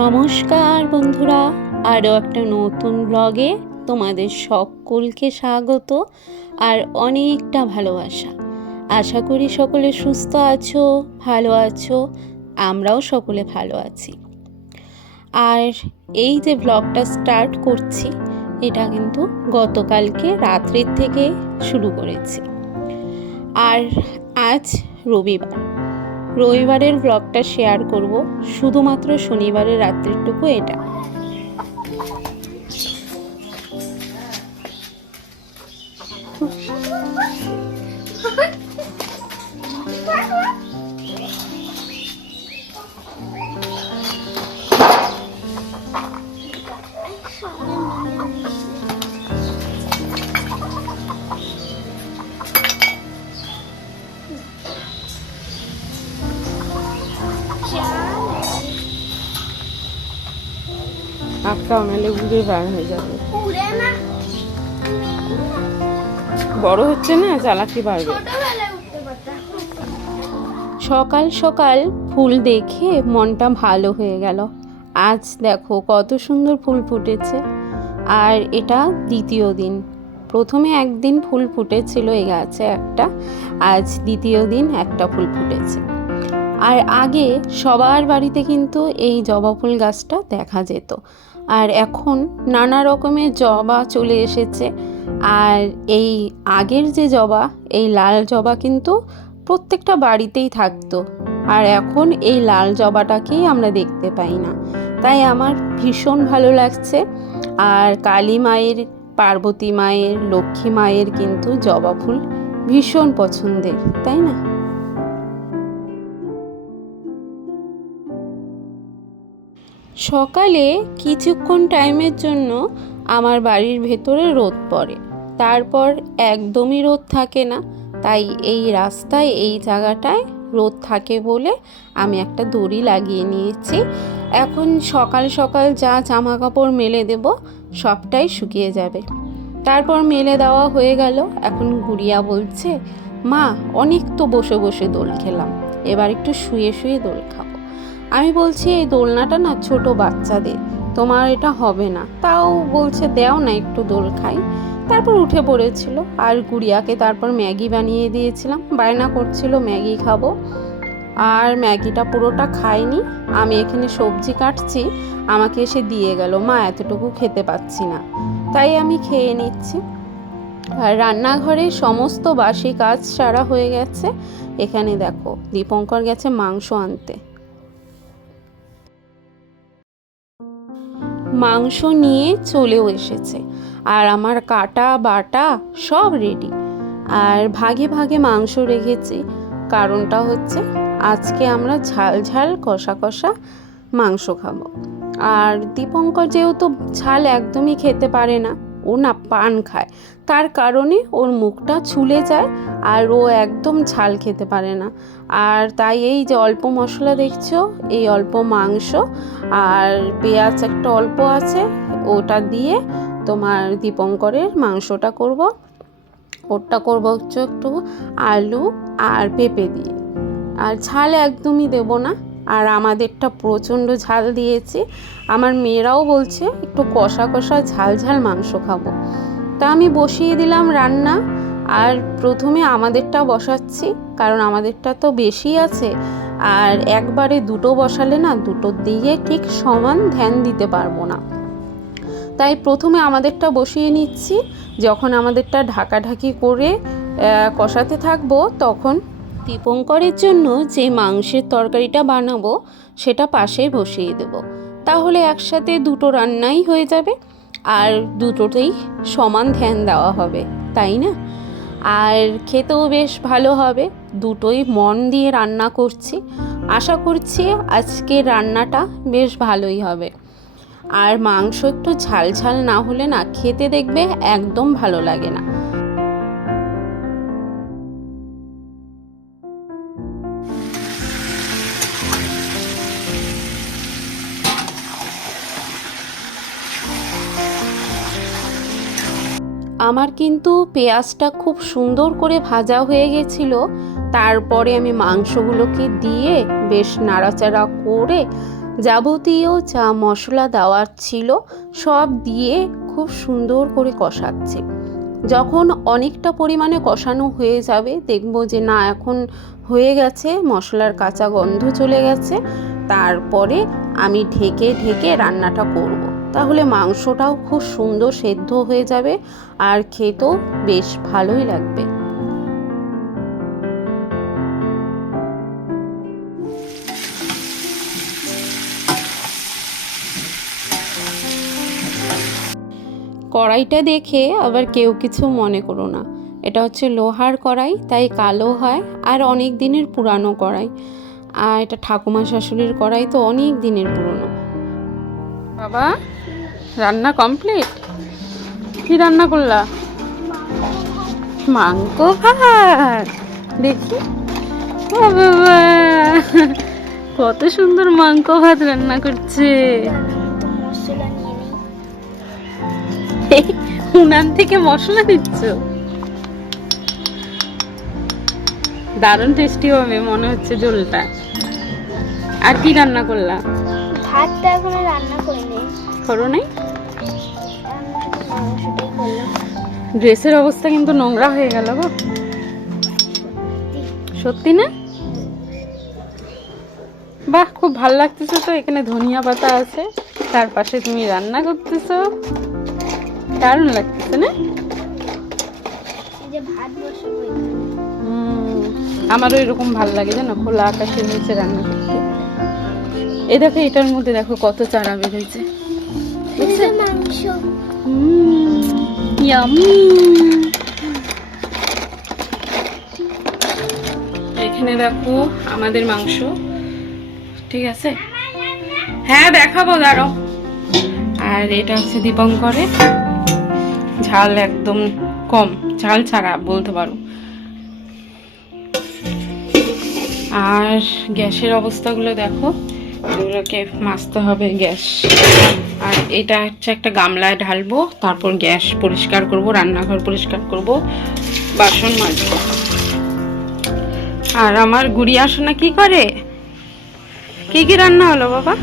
নমস্কার বন্ধুরা, আরও একটা নতুন ব্লগে তোমাদের সকলকে স্বাগত আর অনেকটা ভালোবাসা। আশা করি সকলে সুস্থ আছো, ভালো আছো, আমরাও সকলে ভালো আছি। আর এই যে ব্লগটা স্টার্ট করছি, এটা কিন্তু গতকালকে রাত্রির থেকে শুরু করেছি। আর আজ রবিবারের ব্লগটা শেয়ার করব, শুধুমাত্র শনিবারের রাত্রিটুকু এটা। আটকা নাহলে উড়ে বার হয়ে যাবে। বড় হচ্ছে না, চালাকি বাড়বে। সকাল সকাল ফুল দেখে মনটা ভালো হয়ে গেল। আজ দেখো কত সুন্দর ফুল ফুটেছে। আর এটা দ্বিতীয় দিন। প্রথমে একদিন ফুল ফুটেছিল এই গাছে একটা, আজ দ্বিতীয় দিন একটা ফুল ফুটেছে। আর আগে সবার বাড়িতে কিন্তু এই জবা ফুল গাছটা দেখা যেত, আর এখন নানা রকমের জবা চলে এসেছে। আর এই আগের যে জবা, এই লাল জবা কিন্তু প্রত্যেকটা বাড়িতেই থাকতো, আর এখন এই লাল জবাটাকেই আমরা দেখতে পাই না। তাই আমার ভীষণ ভালো লাগছে। আর কালী মায়ের, পার্বতী মায়ের, লক্ষ্মী মায়ের কিন্তু জবা ফুল ভীষণ পছন্দের, তাই না? সকালে কিছুক্ষণ টাইমের জন্য আমার বাড়ির ভেতরে রোদ পড়ে, তারপর একদমই রোদ থাকে না। তাই এই রাস্তায়, এই জায়গাটায় রোদ থাকে বলে আমি একটা দড়ি লাগিয়ে নিয়েছি। এখন সকাল সকাল যা জামা কাপড় মেলে দেব সবটাই শুকিয়ে যাবে। তারপর মেলে দেওয়া হয়ে গেল। এখন গুড়িয়া বলছে, মা অনেক তো বসে বসে দোল খেলাম, এবার একটু শুয়ে শুয়ে দোল খাবো। আমি বলছি এই দোলনাটা না ছোট বাচ্চাদের, তোমার এটা হবে না। তাও বলছে দেও না একটু দোল খাই। তারপর উঠে পড়েছিল। আর গুড়িয়াকে তারপর ম্যাগি বানিয়ে দিয়েছিলাম, বায়না করছিল ম্যাগি খাবো। আর ম্যাগিটা পুরোটা খাইনি, আমি এখানে সবজি কাটছি, আমাকে এসে দিয়ে গেল, মা এতটুকু খেতে পাচ্ছি না। তাই আমি খেয়ে নিচ্ছি। আর রান্নাঘরে সমস্ত বাসি কাজ সারা হয়ে গেছে। এখানে দেখো দীপঙ্কর গেছে মাংস আনতে। মাংস নিয়ে চলেও এসেছে, আর আমার কাটা বাটা সব রেডি। আর ভাগে ভাগে মাংস রেখেছি, কারণটা হচ্ছে আজকে আমরা ঝাল ঝাল কষা কষা মাংস খাবো। আর দীপঙ্কর যেহেতু ঝাল একদমই খেতে পারে না, ও না পান খায়, তার কারণে ওর মুখটা ছুলে যায়, আর ও একদম ঝাল খেতে পারে না। আর তাই এই যে অল্প মশলা দেখছো, এই অল্প মাংস আর পেঁয়াজ একটা অল্প আছে, ওটা দিয়ে তোমার দীপঙ্করের মাংসটা করব। ওটা করবো হচ্ছে একটু আলু আর পেঁপে দিয়ে, আর ঝাল একদমই দেব না। আর আমাদেরটা প্রচণ্ড ঝাল দিয়েছি। আমার মেয়েরাও বলছে একটু কষা কষা ঝাল ঝাল মাংস খাবো। তা আমি বসিয়ে দিলাম রান্না। আর প্রথমে আমাদেরটা বসাচ্ছি, কারণ আমাদেরটা তো বেশি আছে, আর একবারে দুটো বসালে না দুটোর দিকে ঠিক সমান ধ্যান দিতে পারবো না। তাই প্রথমে আমাদেরটা বসিয়ে নিচ্ছি। যখন আমাদেরটা ঢাকাঢাকি করে কষাতে থাকবো, তখন দীপঙ্করের জন্য যে মাংসের তরকারিটা বানাবো সেটা পাশেই বসিয়ে দেব। তাহলে একসাথে দুটো রান্নাই হয়ে যাবে, আর দুটোতেই সমান ধ্যান দেওয়া হবে, তাই না? আর খেতেও বেশ ভালো হবে। দুটোই মন দিয়ে রান্না করছি, আশা করছি আজকে রান্নাটা বেশ ভালোই হবে। আর মাংস একটু ঝাল ঝাল না হলে না খেতে দেখবে একদম ভালো লাগে না। আমার কিন্তু পেঁয়াজটা খুব সুন্দর করে ভাজা হয়ে গেছিলো। তারপরে আমি মাংসগুলোকে দিয়ে বেশ নাড়াচাড়া করে যাবতীয় যা মশলা দেওয়ার ছিল সব দিয়ে খুব সুন্দর করে কষাচ্ছি। যখন অনেকটা পরিমাণে কষানো হয়ে যাবে, দেখব যে না এখন হয়ে গেছে, মশলার কাঁচা গন্ধ চলে গেছে, তারপরে আমি ঢেকে ঢেকে রান্নাটা করব। তাহলে মাংসটাও খুব সুন্দর সেদ্ধ হয়ে যাবে আর খেতেও বেশ ভালোই লাগবে। কড়াইটা দেখে আবার কেউ কিছু মনে করো না, এটা হচ্ছে লোহার কড়াই, তাই কালো হয় আর অনেক দিনের পুরানো কড়াই। আর এটা ঠাকুমা শাশুড়ির কড়াই, তো অনেক দিনের পুরনো। বাবা, রান্না কমপ্লিট? কি রান্না করলা? মাংস ভাত। দেখি, ও বাবা, কত সুন্দর মাংস ভাত রান্না করছে। উনান থেকে মশলা দিচ্ছ, দারুণ টেস্টি হবে মনে হচ্ছে ঝোলটা। আর কি রান্না করলা? ভাতটা এখনো রান্না করিনি। করো নাই? ড্রেসের অবস্থা কিন্তু নোংরা হয়ে গেল গো। সত্যি না? বাহ, খুব ভালো লাগতেছে তো। এখানে ধনিয়া পাতা আছে, তার পাশে তুমি রান্না করতেছো, দারুণ লাগতেছে না? আমারও এরকম ভালো লাগে জানো, খোলা আকাশের নিচে রান্না করতে। এই দেখো, এটার মধ্যে দেখো কত চারা বেরোইছে। এখানে দেখো আমাদের মাংস, ঠিক আছে? হ্যাঁ দেখাবো, দাঁড়াও। আর এটা হচ্ছে দীপঙ্করের, ঝাল একদম কম, ঝাল ছাড়া বলতে পারো। আর গ্যাসের অবস্থাগুলো দেখো, এগুলোকে মাজতে হবে গ্যাস। আর এটা হচ্ছে একটা গামলায় ঢালবো, তারপর গ্যাস পরিষ্কার করব, রান্নাঘর পরিষ্কার করব, বাসন মাজবো। আর আমার গুড়িয়া সোনা কি করে? কি কি রান্না হলো বাবা?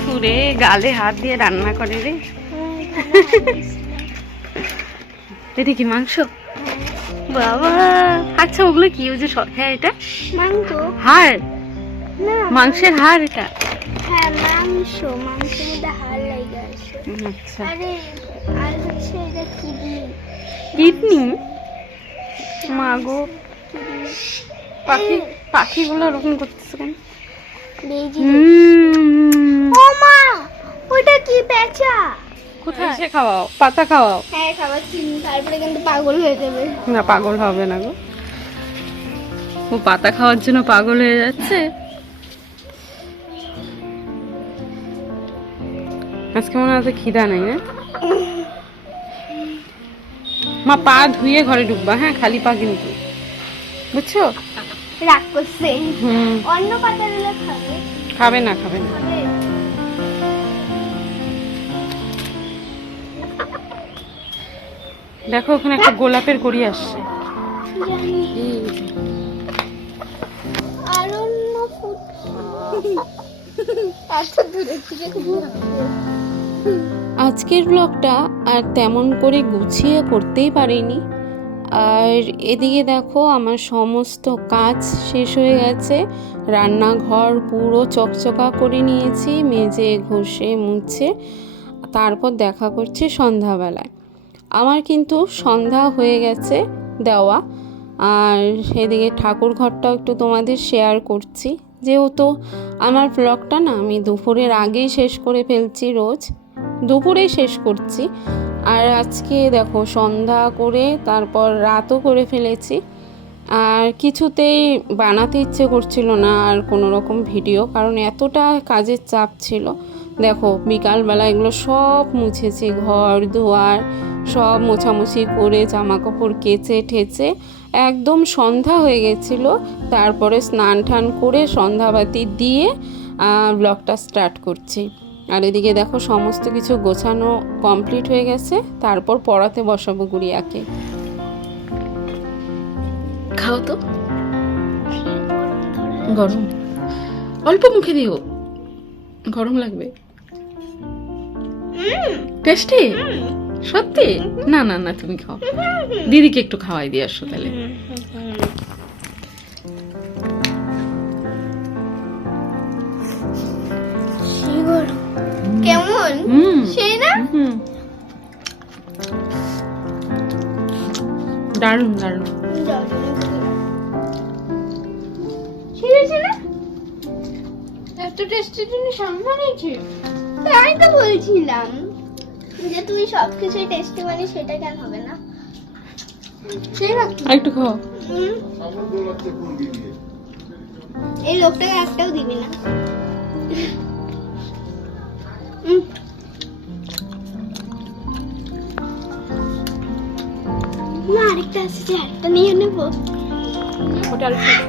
ফুরে গালে হাত দিয়ে রান্না করে রে। এটা কি মাংস? বাবা, আচ্ছা ওগুলো কি? ওই যে হ্যাঁ, এটা মাংস, হাড়, না মাংসের হাড় এটা। হ্যাঁ মাংস, মাংসের মধ্যে হাড় লাগে আছে। আচ্ছা, আরে আর হচ্ছে এটা কিডনি। কিডনি? মা গো, পাখি, পাখিগুলো এরকম করতেছে কেন? ও মা, ওটা কি পেঁচা? কোথায়? এসে খাওয়াও, পাতা খাওয়াও। হ্যাঁ খাওয়াচ্ছি, তারপরে কিন্তু পাগল হয়ে যাবে। না, পাগল হবে না গো, ও পাতা খাওয়ার জন্য পাগল হয়ে যাচ্ছে। আজকে মনে হয় খিদা নেই না? মা পা ধুয়ে ঘরে ঢুকবা, হ্যাঁ, খালি পা কিন্তু, বুঝছো? রাগ করছে। অন্য পাতা দিলে খাবে? খাবে না, খাবে না। দেখো ওখানে একটা গোলাপের কড়ি আসছে। আজকের ব্লগটা আর তেমন করে গুছিয়ে করতেই পারিনি। আর এদিকে দেখো আমার সমস্ত কাজ শেষ হয়ে গেছে, রান্নাঘর পুরো চকচকা করে নিয়েছি, মেজে ঘষে মুছে। তারপর দেখা করছি সন্ধ্যাবেলায়। আমার কিন্তু সন্ধ্যা হয়ে গেছে দেওয়া। আর এদিকে ঠাকুর ঘরটাও একটু তোমাদের শেয়ার করছি, যেহেতু আমার ব্লগটা না আমি দুপুরের আগেই শেষ করে ফেলছি, রোজ দুপুরেই শেষ করছি। আর আজকে দেখো সন্ধ্যা করে তারপর রাতও করে ফেলেছি। আর কিছুতেই বানাতে ইচ্ছে করছিল না আর কোনো রকম ভিডিও, কারণ এতটা কাজের চাপ ছিল। দেখো বিকালবেলা এগুলো সব মুছেছি, ঘর দুয়ার সব মোছামুছি করে জামা কাপড় কেচে ঠেচে একদম সন্ধ্যা হয়ে গেছিলো। তারপরে স্নান টান করে সন্ধ্যাবাতি দিয়ে ব্লগটা স্টার্ট করছি। আর এদিকে দেখো সমস্ত কিছু গোছানো কমপ্লিট হয়ে গেছে, তারপর পড়াতে বসাবো গুড়িয়াকে। খাও তো। গরম, অল্প মুখে দিও, গরম লাগবে। টেস্টি সত্যি? না না না, তুমি খাও, দিদিকে একটু খাওয়াই দিয়ে আসো তাহলে। কেমন সেই না? দারুণ দারুণ। এত টেস্টি জিনিস আমি বানিয়েছি। তাই তো বলছিলাম যে তুই সবকিছুই টেস্টি বানিয়ে, সেটা কেন হবে না? আর একটু খাও। এই লোকটাকে একটাও দিবি না। না, আরেকটা আছে, যে একটা নিয়ে নেবো। ওটা আর খাও।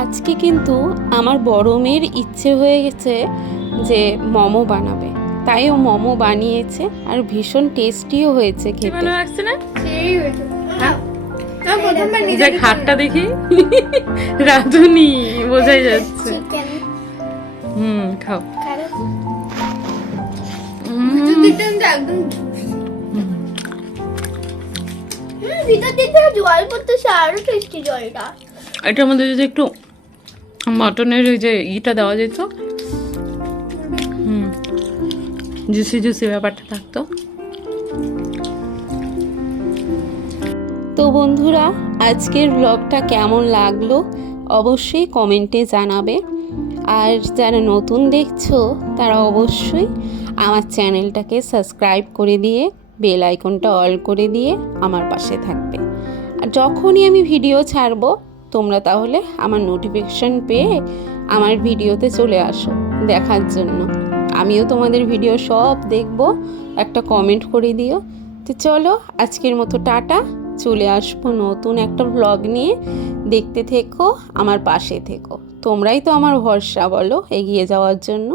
আজকে কিন্তু আমার বড় মেয়ের ইচ্ছে হয়ে গেছে যে মোমো বানাবে, তাই ও মোমো বানিয়েছে আর ভীষণ টেস্টিও হয়েছে খেতে। ভালো লাগছে না? সেই হয়েছে। প্রথমবার যে খাটটা দেখি রাঁধুনি বোঝাই যাচ্ছে। খাও। ভিতর দিক থেকে জল পড়তেছে, আরো টেস্টি জলটা। এটার মধ্যে যদি একটু মটনের ওই যে ইটা দেওয়া যেত, জুসি জুসি ব্যাপারটা থাকতো। তো বন্ধুরা, আজকের ব্লগটা কেমন লাগলো অবশ্যই কমেন্টে জানাবে। আর যারা নতুন দেখছো তারা অবশ্যই আমার চ্যানেলটাকে সাবস্ক্রাইব করে দিয়ে বেল আইকনটা অল করে দিয়ে আমার পাশে থাকবে। আর যখনই আমি ভিডিও ছাড়বো তোমরা তাহলে আমার নোটিফিকেশন পেয়ে আমার ভিডিওতে চলে আসো দেখার জন্য। আমিও তোমাদের ভিডিও সব দেখবো, একটা কমেন্ট করে দিও। তো চলো আজকের মতো টাটা, চলে আসবো নতুন একটা ব্লগ নিয়ে। দেখতে থেকো, আমার পাশে থেকো, তোমরাই তো আমার ভরসা বলো এগিয়ে যাওয়ার জন্য।